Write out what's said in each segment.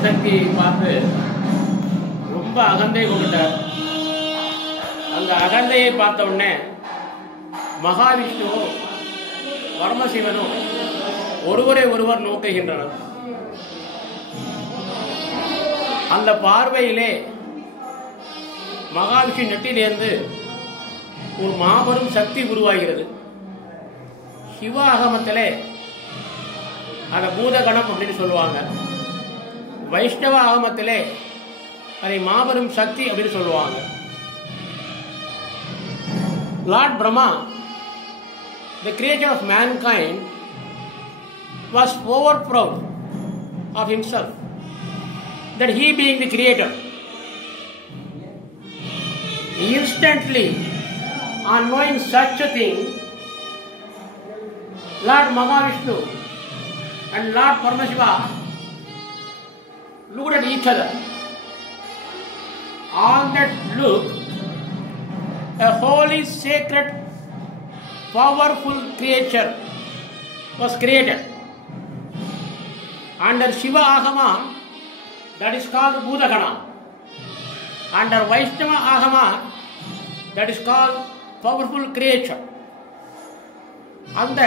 மாபெரும் சக்தியை பார்த்து ரொம்ப அகந்தை கொண்டுட்டார். அந்த அகந்தையை பார்த்த உடனே மகாவிஷ்ணுவும் பரமசிவனும் ஒருவரை ஒருவர் நோக்குகின்றனர். அந்த பார்வையிலே மகாவிஷ்ணு நெற்றிலிருந்து ஒரு மாபெரும் சக்தி உருவாகிறது. சிவ ஆகமத்திலே அதை பூதகணம் அப்படின்னு சொல்லுவாங்க. வைஷ்ணவ ஆகமத்திலே அதை மாபெரும் சக்தி அப்படின்னு சொல்லுவாங்க. Lord Brahma, the creator of mankind, was over proud of himself that he being the creator. Instantly, on knowing such a thing, Lord Mahavishnu and Lord Paramashiva looked at each other. On that look, a holy, sacred, powerful creature was created. Under Shiva Agama, that is called Bhutagana. Under Vaishnava Agama, that is called powerful creature. அந்த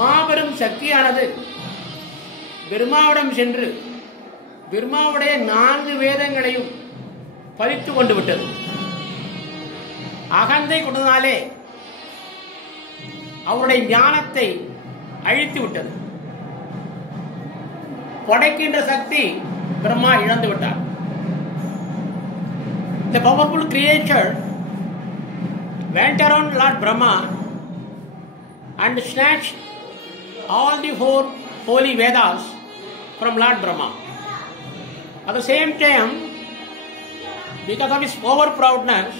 மாபெரும் சக்தியானது பிரம்மாவிடம் சென்று பிரம்மாவுடைய 4 வேதங்களையும் பறித்து கொண்டு விட்டது. அகந்தை கொண்டதாலே அவருடைய ஞானத்தை அழித்து விட்டது. படைக்கின்ற சக்தி பிரம்மா இழந்து விட்டார். The powerful creature went around Lord Brahma and snatched all the 4 holy Vedas from Lord Brahma. At the same time, because of his over-proudness,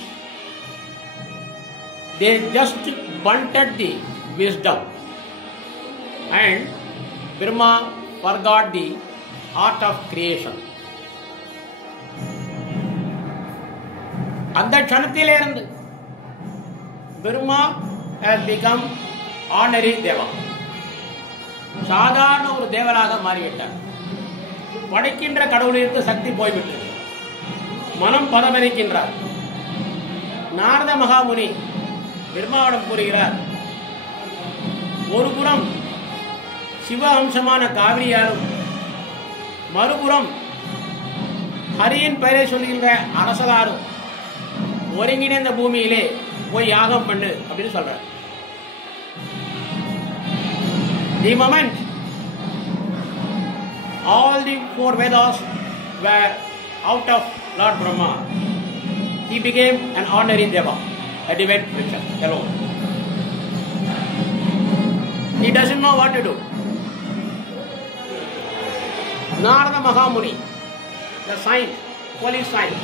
they just blunted the wisdom, and Brahma forgot the art of creation. அந்த க்ஷணத்திலிருந்து Brahma has become ordinary Deva. சாதாரண ஒரு தேவராக மாறிவிட்டார். படைக்கின்ற கடவுளிற்கு சக்தி போய்விட்டது. மனம் பதமரிக்கின்றார். நாரத மகாமுனி பிரம்மாவிடம் கூறுகிறார், ஒரு புறம் சிவ அம்சமான காவிரியாரும் மறுபுறம் ஹரியின் பெயரை சொல்கின்ற அரசலாரும் ஒருங்கிணைந்த பூமியிலே போய் யாகம் பண்ணு அப்படின்னு சொல்றார். The moment all the 4 Vedas were out of Lord Brahma, he became an ordinary Deva, a divine creature alone. He doesn't know what to do. Narada Mahamuni, the saint, holy saint,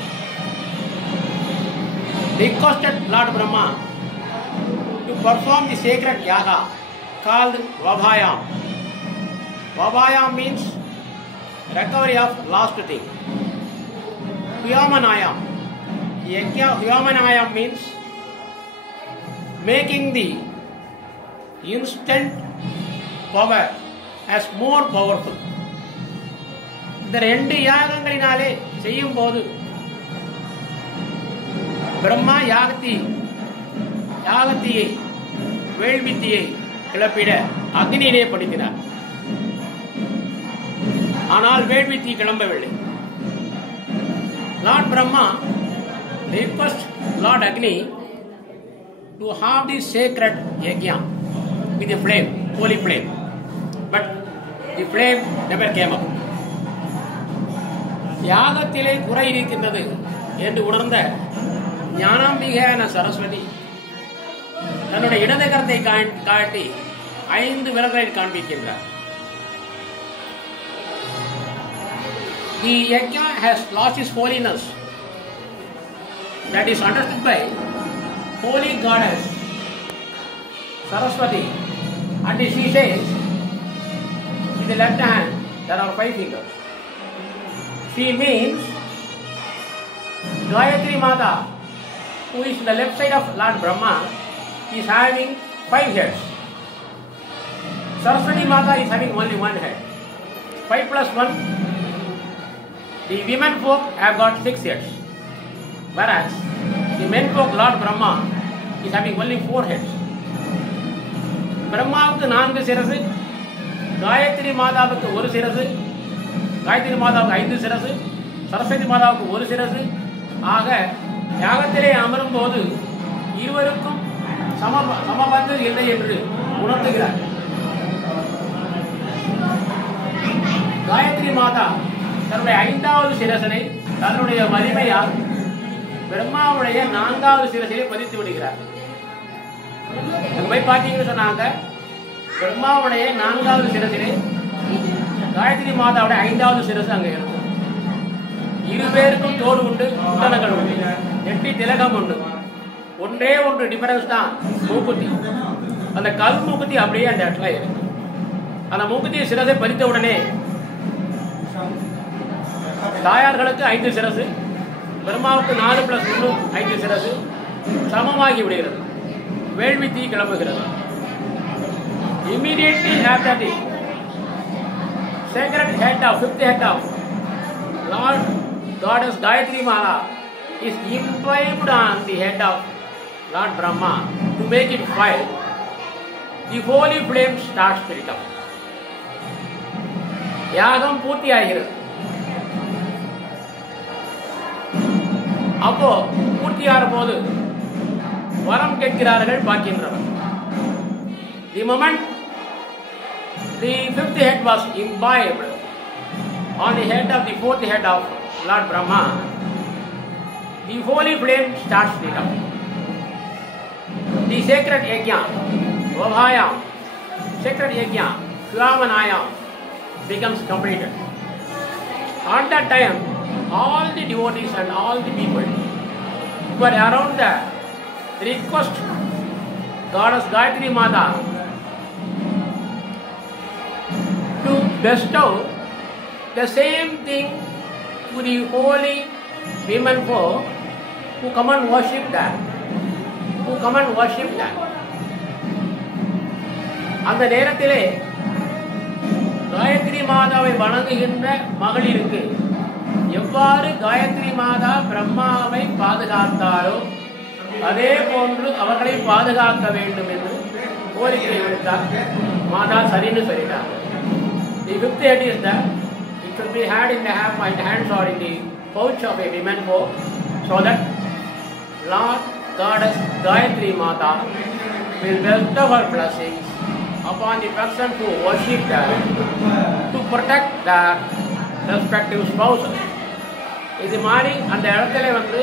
requested Lord Brahma to perform the sacred yaga called Vabhayam. Vabhayam means recovery of lost thing. Hyamanayam. Hyamanayam means making the instant power as more powerful. இந்த 2 யாகங்களினாலே செய்யும் போது பிரம்மா யாகத்தியை வேள்வித்தியை கிளப்பிட அக்னியிலே படுத்தினார். ஆனால் வேள்வித்தி கிளம்பவில்லை. Lord Brahma requested Lord Agni to have the sacred yajna with the flame, holy flame, but the flame never came up. யாகத்திலே குறை இருக்கின்றது என்று உணர்ந்த ஞானாம்பிகையான சரஸ்வதி தன்னுடைய இடது கரத்தை காட்டி 5 விரல்களை காண்பிக்கின்றார். The yajna has lost its holiness. That is understood by holy goddess Saraswati, and she says, in the left hand there are 5 fingers. She means Gayatri Mata, who is in the left side of Lord Brahma, is having 5 heads. Saraswati Mata is having only 1 head. 5 plus 1 The women folk have got 6 heads, whereas the men folk, Lord Brahma, is having only 4 heads. பிரம்மாவுக்கு 4 சிரசு, காயத்ரி மாதாவுக்கு 1 சிரசு, காயத்ரி மாதாவுக்கு 5 சிரசு, சரஸ்வதி மாதாவுக்கு 1 சிரசு. ஆக யாகத்திலே அமரும் போது இருவருக்கும் சமபந்து இல்லை என்று உணர்த்துகிறார். காயத்ரி மாதா தன்னுடைய 5வது சிரசனை தன்னுடைய வலிமையால் பிரம்மாவுடைய 4வது சிரசிலே பதித்து விடுகிறார். போய் பார்த்தீங்கன்னு சொன்னாங்க, பிரம்மாவுடைய 4வது சிரசிலே காயத்ரி மாதாவுடைய 5வது சிரசு அங்கே இருக்கும். இருபேருக்கும் தோடு உண்டு, குண்டலங்கள் உண்டு, நெட்டி திலகம் உண்டு. ஒன்றே ஒன்று டிஃபரன்ஸ் தான், மூக்குத்தி. அந்த கல் மூக்குத்தி அப்படியே அந்த இடத்துல இருக்கு. அந்த மூக்குத்தி சிரசை பறித்த உடனே தாயார்களுக்கு 5 சிரசு, பிரம்மாவுக்கு 4 + 1 5 சிரசு சமமாகி விடுகிறது. வேள்வி தீ கிளம்புகிறது. Immediately after the sacred head of 5th head of Lord Goddess Gayatri Mala is imbibed on the head of Lord Brahma to make it fire. The holy flame starts to pick up. யாகம் பூர்த்தி ஆகிறது. அப்போ பூர்த்தியான போது வரம் கேட்கிறார்கள் பார்க்கின்றவர். The moment the 5th head was imbibed on the head of the 4th head of Lord Brahma, the holy flame starts to come. The sacred yajna, Vabhayam, sacred yajna, Swamanayam becomes completed. At that time, all the devotees and all the people who were around there request Goddess Gayatri Mata to bestow the same thing to the holy women folk who come and worship that. அந்த நேரத்திலே காயத்ரி மாதாவை வணங்குகின்ற மகளிருக்கு எவ்வாறு காயத்ரி மாதா பிரம்மாவை பாதுகாத்தாரோ அதே போன்று அவர்களை பாதுகாக்க வேண்டும் என்று கோரிக்கை விடுத்தார். மாதா சரின்னு சொல்லிட்டார். The 5th head is that it should be had in the hands or in the pouch of a woman folk, so that Lord Goddess Gayatri Mata will bestow her blessings upon the person who worship her to protect their respective spouses. இது மாதிரி அந்த இடத்துல வந்து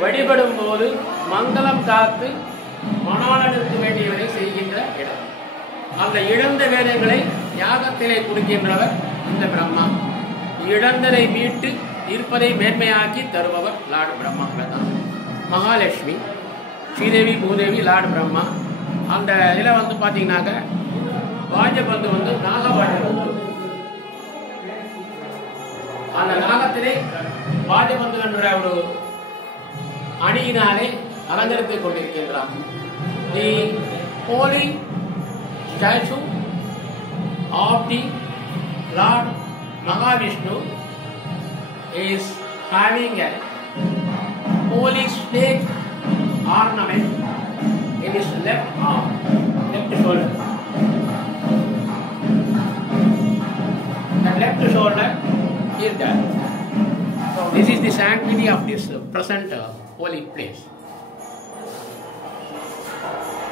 வழிபடும் போது மங்களம் காத்து மணாளனுக்கு வேண்டியவரை செய்கின்ற இடம். அந்த இழந்த வேதங்களை யாகத்திலே கொடுக்கின்றவர் இந்த பிரம்மா. இழந்ததை மீட்டு இருப்பதை மேன்மையாக்கி தருபவர் லார்டு பிரம்மா தான். மகாலட்சுமி, ஸ்ரீதேவி, பூதேவி, லார்டு பிரம்மா. அந்த இதில் வந்து பார்த்தீங்கன்னாக்க வாஜபந்து வந்து நாகவாஜபந்து. அந்த நாகத்திலே வாஜபந்து என்ற ஒரு அணியினாலே அலங்கரித்துக் கொண்டிருக்கின்றார். The holy statue of the Lord Mahavishnu is having a holy snake ornament in his left arm, left shoulder. The left shoulder is there. So this is the sanctity of this present holy place.